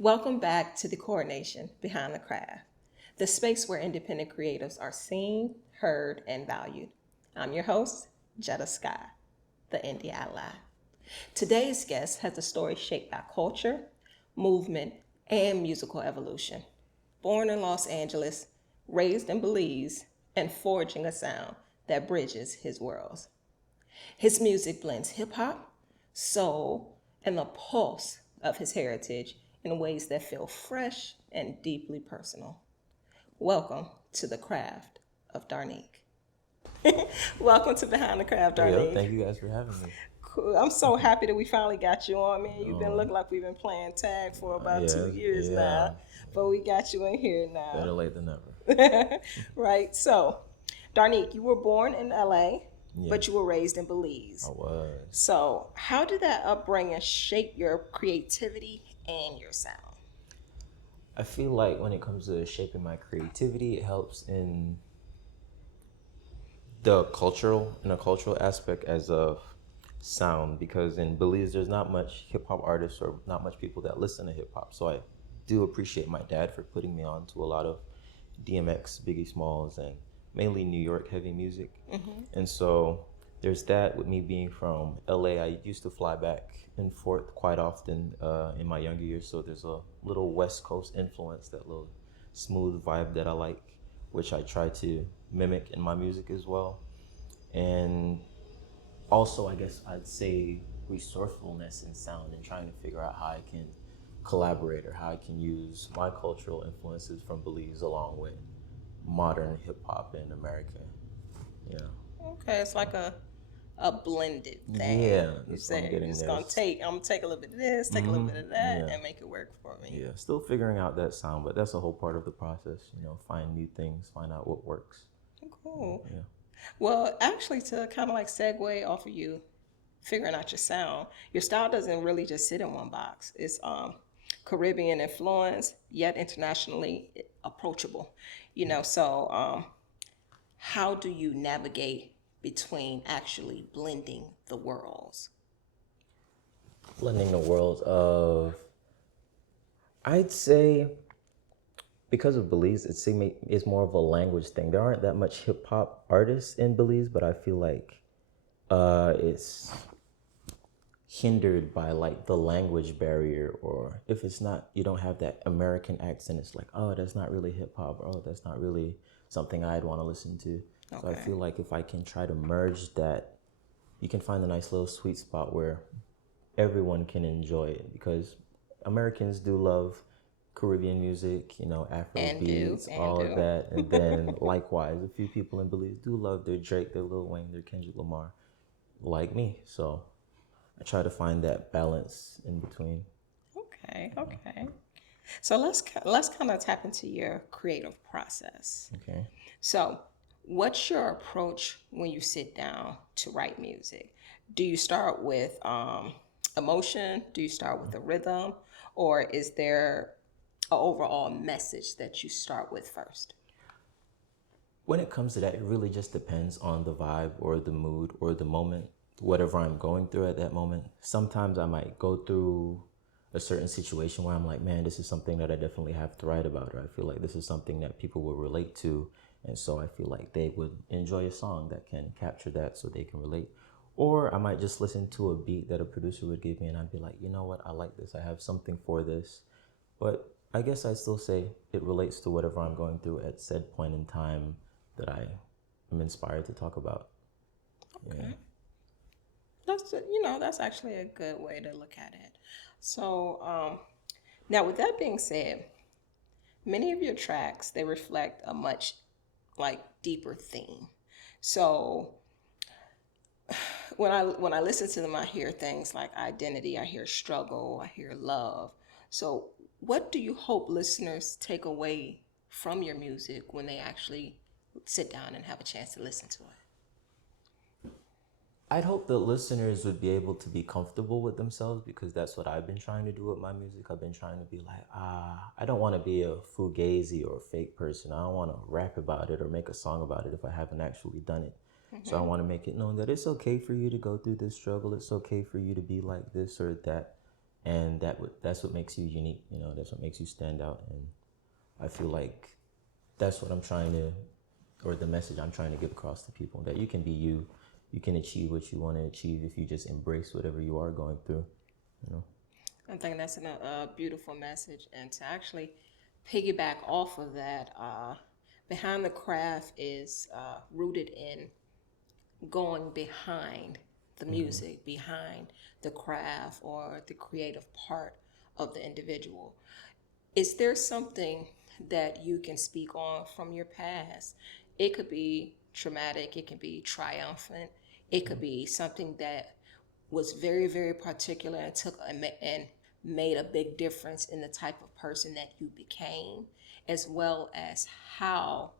Welcome back to the Coronation Behind the Craft, the space where independent creatives are seen, heard, and valued. I'm your host, Jetta Sky, the Indie Ally. Today's guest has a story shaped by culture, movement, and musical evolution. Born in Los Angeles, raised in Belize, and forging a sound that bridges his worlds. His music blends hip hop, soul, and the pulse of his heritage in ways that feel fresh and deeply personal. Welcome to the craft of Darnique. Welcome to Behind the Craft, Yo, Darnique. thank you guys for having me. Cool. I'm so happy that we finally got you on, man. You've been looking like we've been playing tag for about Yeah, 2 years yeah, now, but we got you in here better now. late than never. Right. So, Darnique, you were born in LA, Yeah, but you were raised in I Belize. was. So, how did that upbringing shape your creativity and your sound? I feel like when it comes to shaping my creativity, it helps in a cultural aspect as of sound because in Belize there's not much hip hop artists or not much people that listen to hip hop. So I do appreciate my dad for putting me on to a lot of DMX, Biggie Smalls, and mainly New York heavy music. And so there's that with me being from LA. I used to fly back and forth quite often in my younger years. So there's a little West Coast influence, that little smooth vibe that I like, which I try to mimic in my music as well. And also, I guess I'd say resourcefulness in sound and trying to figure out how I can collaborate or how I can use my cultural influences from Belize along with modern hip hop in America. Yeah. Okay, it's like a blended thing. Yeah, You that's what I'm say you're getting just there. gonna take. I'm gonna take a little bit of this, take a little bit of that, Yeah. and make it work for me. Yeah. Still figuring out that sound, but that's a whole part of the process, find new things, find out what works. Cool. Yeah. Well, actually, to kind of like segue off of you figuring out your sound, your style doesn't really just sit in one box. It's Caribbean influence, yet internationally approachable. So how do you navigate between actually blending the worlds? Blending the worlds of, I'd say, because of Belize, it's more of a language thing. There aren't that much hip hop artists in Belize, but I feel like it's hindered by like the language barrier, or if it's not, you don't have that American accent. It's like, oh, that's not really hip hop. Oh, that's not really something I'd want to listen to. So I Okay. feel like if I can try to merge that, you can find a nice little sweet spot where everyone can enjoy it because Americans do love Caribbean music, Afro And do, beats, and all of do. that. And then likewise, a few people in Belize do love their Drake, their Lil Wayne, their Kendrick Lamar, like me. So I try to find that balance in between. Okay, okay. So let's kind of tap into your creative process. Okay. So, what's your approach when you sit down to write music? Do you start with emotion? Do you start with the rhythm? Or is there an overall message that you start with first? When it comes to that, it really just depends on the vibe or the mood or the moment, whatever I'm going through at that moment. Sometimes I might go through a certain situation where I'm like, man, this is something that I definitely have to write about, or I feel like this is something that people will relate to. And so I feel like they would enjoy a song that can capture that so they can relate. Or I might just listen to a beat that a producer would give me and I'd be like, you know what, I like this. I have something for this. But I guess I still say it relates to whatever I'm going through at said point in time that I am inspired to talk about. Yeah. Okay. That's actually a good way to look at it. So, now with that being said, many of your tracks they reflect a much like deeper theme. So, when I listen to them, I hear things like identity, I hear struggle, I hear love. So, what do you hope listeners take away from your music when they actually sit down and have a chance to listen to it? I'd hope that listeners would be able to be comfortable with themselves because that's what I've been trying to do with my music. I've been trying to be like, I don't want to be a fugazi or a fake person. I don't want to rap about it or make a song about it if I haven't actually done it. So I want to make it known that it's okay for you to go through this struggle. It's okay for you to be like this or that. and that's what makes you unique. You know, that's what makes you stand out. And I feel like that's what I'm trying to, or the message I'm trying to give across to people, that you can be you, you can achieve what you want to achieve if you just embrace whatever you are going through. You know. I think that's a beautiful message. And to actually piggyback off of that, behind the craft is rooted in going behind the music, behind the craft or the creative part of the individual. Is there something that you can speak on from your past? It could be traumatic, it can be triumphant, it could be something that was very, very particular and and made a big difference in the type of person that you became, as well as how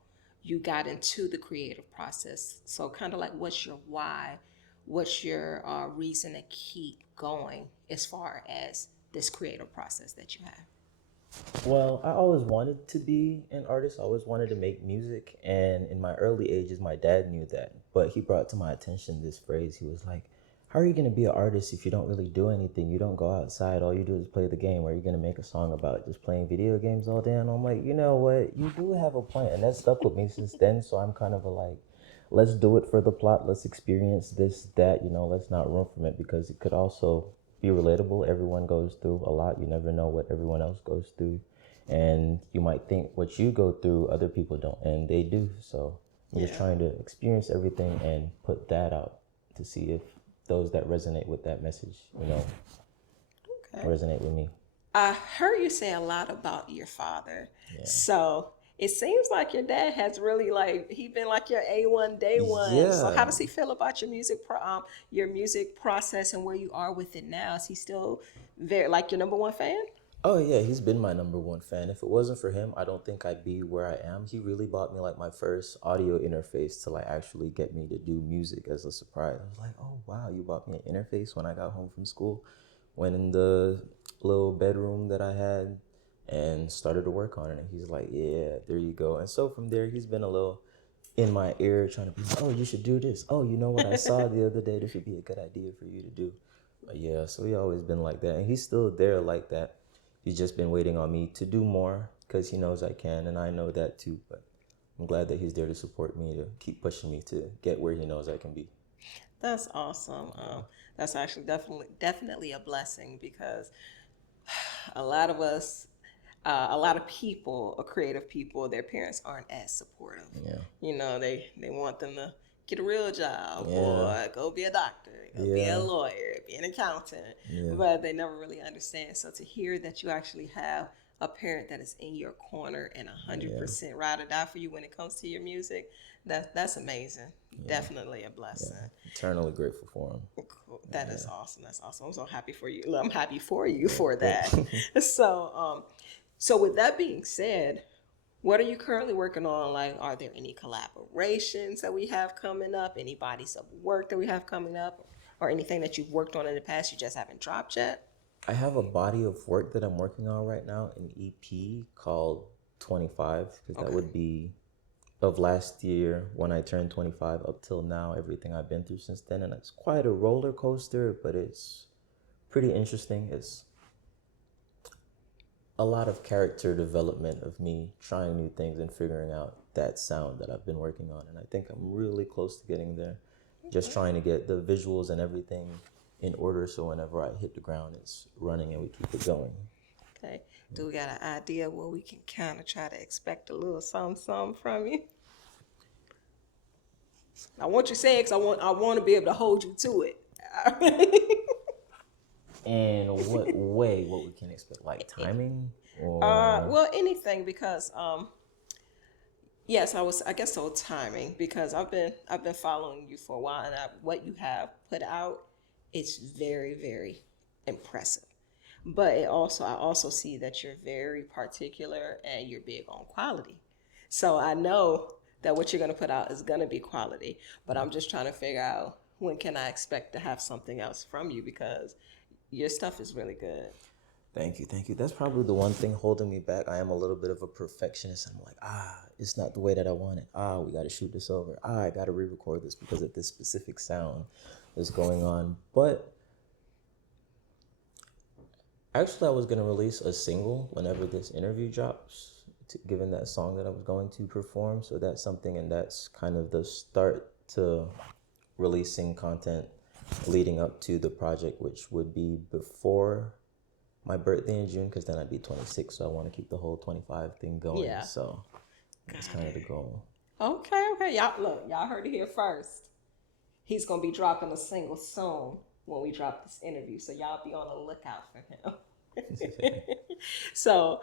you got into the creative process. So, kind of like, what's your why? What's your reason to keep going as far as this creative process that you have? Well, I always wanted to be an artist. I always wanted to make music. And in my early ages, my dad knew that. But he brought to my attention this phrase. He was like, how are you going to be an artist if you don't really do anything? You don't go outside. All you do is play the game. Or are you going to make a song about just playing video games all day? And I'm like, you know what? You do have a point. And that stuck with me since then. So I'm kind of a like, let's do it for the plot. Let's experience this, that, you know, let's not run from it, because it could also be relatable. Everyone goes through a lot. You never know what everyone else goes through. And you might think what you go through, other people don't, and they do. So I'm just Yeah. trying to experience everything and put that out to see if those that resonate with that message, you know, Okay. resonate with me. I heard you say a lot about your father. Yeah. So it seems like your dad has really like he been like your A1 day one. So how Yeah. does he feel about your music process and where you are with it now? Is he still very like your number one fan? Oh yeah, he's been my number one fan. If it wasn't for him, I don't think I'd be where I am. He really bought me like my first audio interface to like actually get me to do music as a surprise. I was like, oh wow, you bought me an interface when I got home from school. Went in the little bedroom that I had and started to work on it. And he's like, yeah, there you go. And so from there, he's been a little in my ear trying to be like, oh, you should do this. Oh, you know what I saw the other day? This would be a good idea for you to do. But yeah, so he always been like that. And he's still there like that. He's just been waiting on me to do more because he knows I can, and I know that too. But I'm glad that he's there to support me, to keep pushing me to get where he knows I can be. That's awesome. That's actually definitely a blessing because a lot of us, a lot of people, creative people, their parents aren't as supportive. Yeah. You know, they want them to get a real job Yeah. or go be a doctor, go be a Yeah. lawyer, be an accountant, Yeah. but they never really understand. So to hear that you actually have a parent that is in your corner and 100% ride or die for you when it comes to your music, that's amazing. Definitely a blessing. Eternally grateful for him. Cool. That is awesome. That's awesome. I'm so happy for you. I'm happy for you for Thank that. So with that being said, what are you currently working on? Like, are there any collaborations that we have coming up? Any bodies of work that we have coming up? Or anything that you've worked on in the past you just haven't dropped yet? I have a body of work that I'm working on right now, an EP called 25, because that would be of last year when I turned 25 up till now, everything I've been through since then. And it's quite a roller coaster, but it's pretty interesting. It's a lot of character development of me trying new things and figuring out that sound that I've been working on. And I think I'm really close to getting there. Just trying to get the visuals and everything in order so whenever I hit the ground, it's running and we keep it going. Okay. Do we got an idea where we can kind of try to expect a little something from you? I want you to say it because I want to be able to hold you to it. And what way, what we can expect, like timing or Well, anything because yes, I guess so timing because I've been following you for a while and what you have put out it's very very impressive. But I also see that you're very particular and you're big on quality. So I know that what you're going to put out is going to be quality, but I'm just trying to figure out when can I expect to have something else from you because your stuff is really good. Thank you, thank you. That's probably the one thing holding me back. I am a little bit of a perfectionist. I'm like, it's not the way that I want it. We got to shoot this over. I got to re-record this because of this specific sound that's going on. But Actually, I was gonna release a single whenever this interview drops, given that song that I was going to perform. So that's something, and that's kind of the start to releasing content leading up to the project, which would be before my birthday in June, because then I'd be 26. So I want to keep the whole 25 thing going. Yeah. So that's kind of the goal. Okay, okay. Y'all look, y'all heard it here first. He's gonna be dropping a single soon when we drop this interview. So y'all be on the lookout for him. So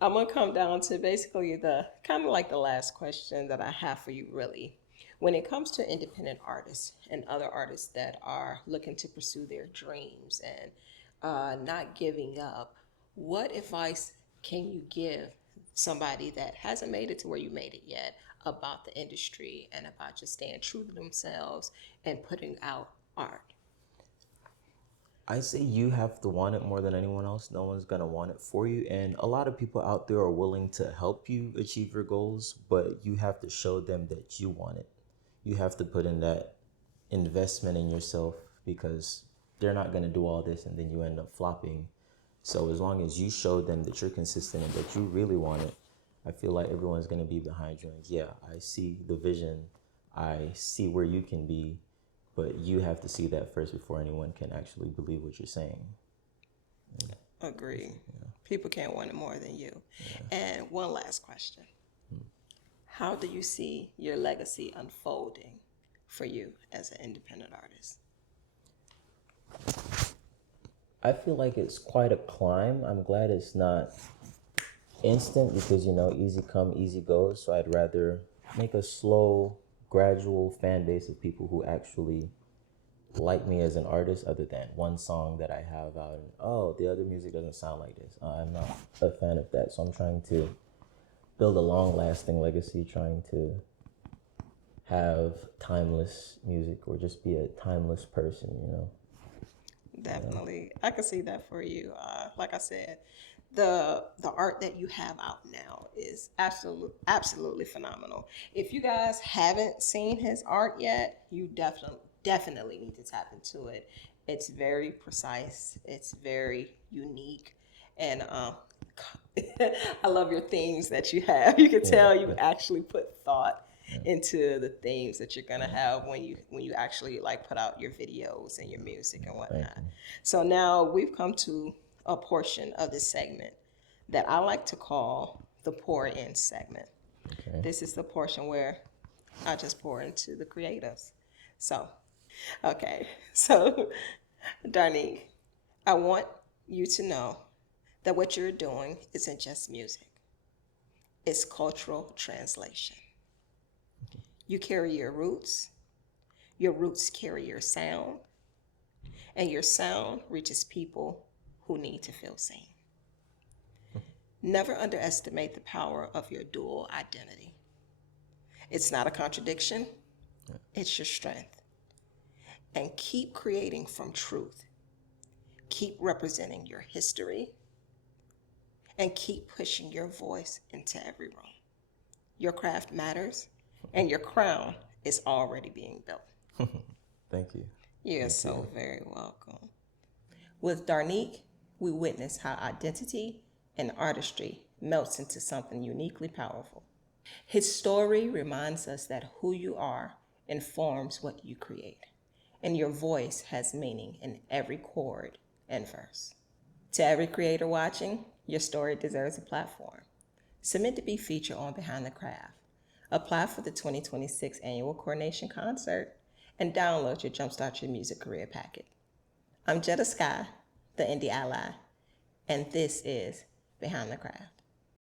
I'm gonna come down to basically the kind of like the last question that I have for you really. When it comes to independent artists and other artists that are looking to pursue their dreams and not giving up, what advice can you give somebody that hasn't made it to where you made it yet about the industry and about just staying true to themselves and putting out art? I say you have to want it more than anyone else. No one's gonna want it for you. And a lot of people out there are willing to help you achieve your goals, but you have to show them that you want it. You have to put in that investment in yourself, because they're not gonna do all this and then you end up flopping. So as long as you show them that you're consistent and that you really want it, I feel like everyone's gonna be behind you. And yeah, I see the vision. I see where you can be, but you have to see that first before anyone can actually believe what you're saying. Agree. People can't want it more than you. And one last question. How do you see your legacy unfolding for you as an independent artist? I feel like it's quite a climb. I'm glad it's not instant, because easy come, easy go. So I'd rather make a slow, gradual fan base of people who actually like me as an artist, other than one song that I have out and, oh, the other music doesn't sound like this. I'm not a fan of that. So I'm trying to build a long lasting legacy, trying to have timeless music, or just be a timeless person. Definitely, I can see that for you. Like I said, the art that you have out now is absolutely phenomenal. If you guys haven't seen his art yet, you definitely need to tap into it. It's very precise. It's very unique, and I love your themes that you have. You can tell you actually put thought into the themes that you're gonna have when you actually like put out your videos and your music and whatnot. So now we've come to a portion of this segment that I like to call the pour in segment. Okay. This is the portion where I just pour into the creatives. So, okay, so Darnique, I want you to know that what you're doing isn't just music, it's cultural translation. You carry your roots carry your sound, and your sound reaches people who need to feel seen. Never underestimate the power of your dual identity. It's not a contradiction, it's your strength. And keep creating from truth. Keep representing your history, and keep pushing your voice into every room. Your craft matters, and your crown is already being built. Thank you. You're so very welcome. With Darnique, we witness how identity and artistry melts into something uniquely powerful. His story reminds us that who you are informs what you create, and your voice has meaning in every chord and verse. To every creator watching, your story deserves a platform. Submit to be featured on Behind the Craft. Apply for the 2026 annual Coronation concert and download your Jumpstart Your Music Career packet. I'm Jetta Sky, the Indie Ally, and this is Behind the Craft.